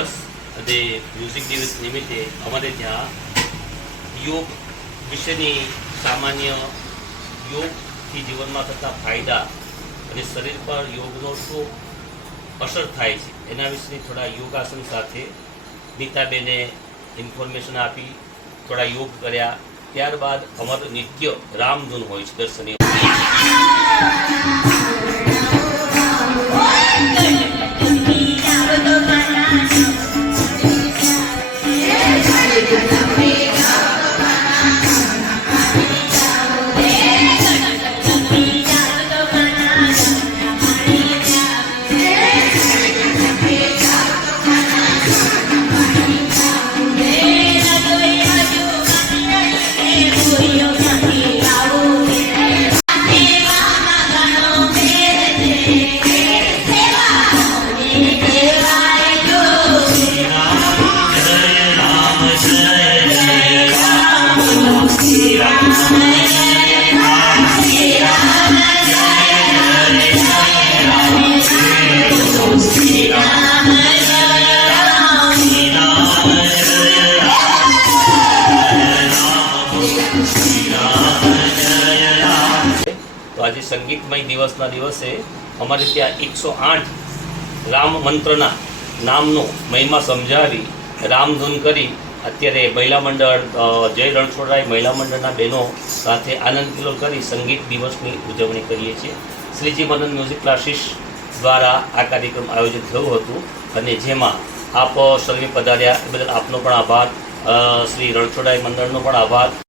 દિવસ અને મ્યુઝિક દિવસ નિમિત્તે અમારે ત્યાં યોગ વિશેની સામાન્ય યોગથી જીવનમાં થતા ફાયદા અને શરીર પર યોગનો શું અસર થાય છે એના વિશેની થોડા યોગાસન સાથે નીતાબેને ઇન્ફોર્મેશન આપી, થોડા યોગ કર્યા. ત્યારબાદ અમારું નિત્ય રામધૂન હોય છે દર શનિવારે. તો આજે સંગીતમય દિવસના દિવસે અમારે ત્યાં 108 રામ મંત્રના નામનો મહિમા સમજાવી રામધૂન કરી અત્યારે મહિલા મંડળ જય રણછોડરાય મહિલા મંડળના બહેનો સાથે આનંદ કિલ્લો કરી સંગીત દિવસની ઉજવણી કરીએ છીએ. શ્રીજી મદન મ્યુઝિક ક્લાસીસ દ્વારા આ કાર્યક્રમ આયોજિત થયું હતું અને જેમાં આપ સર્વે પધાર્યા એ બદલ આપનો પણ આભાર, શ્રી રણછોડરાય મંડળનો પણ આભાર.